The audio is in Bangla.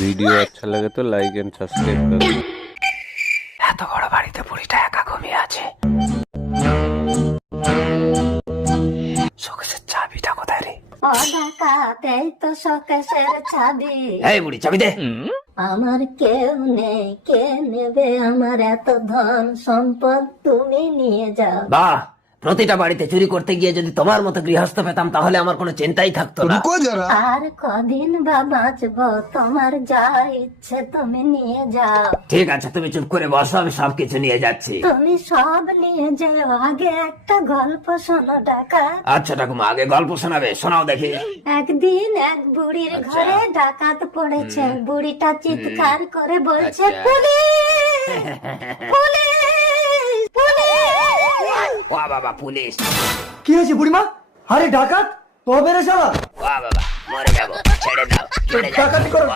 वीडियो अच्छा लगे तो लाइक एंड सब्सक्राइब करो। এত বড় বাড়িতে বুড়িটা একা ঘুমিয়ে আছে। শোকেসের চাবিটা কোথায় রে? ও ডাকাত, এই তো শোকেসের চাবি। এই বুড়ি চাবি দে। আমার কেউ নেই, কে নেবে আমার এত ধন সম্পদ? তুমি নিয়ে যাও। বাহ, প্রতিটা বাড়িতে চুরি করতে গিয়ে যদি তোমার মতো গৃহস্থ পেতাম তাহলে আমার কোনো চিন্তাই থাকতো না। আর কদিন বা বাঁচবো, তোমার যা ইচ্ছে তুমি নিয়ে যাও। ঠিক আছে, তুমি চুপ করে বসো, আমি সবকিছু নিয়ে যাচ্ছি। তুমি সব নিয়ে যাও, আগে একটা গল্প শোনো ডাকাত। আচ্ছা ঠাকুমা, আগে গল্প শোনাবে, শোনাও দেখি। একদিন এক বুড়ির ঘরে ডাকাত পড়েছে। বুড়িটা চিৎকার করে বলছে, পুলিশ পুলিশ পুলিশ। ও বাবা, পুলিশ! কি হয়েছে বুড়িমা? আরে ডাকাত, তবে রে শালা, ও বাবা, মরে যাবো, ছেড়ে দাও, ছেড়ে দাও। ডাকাতি করো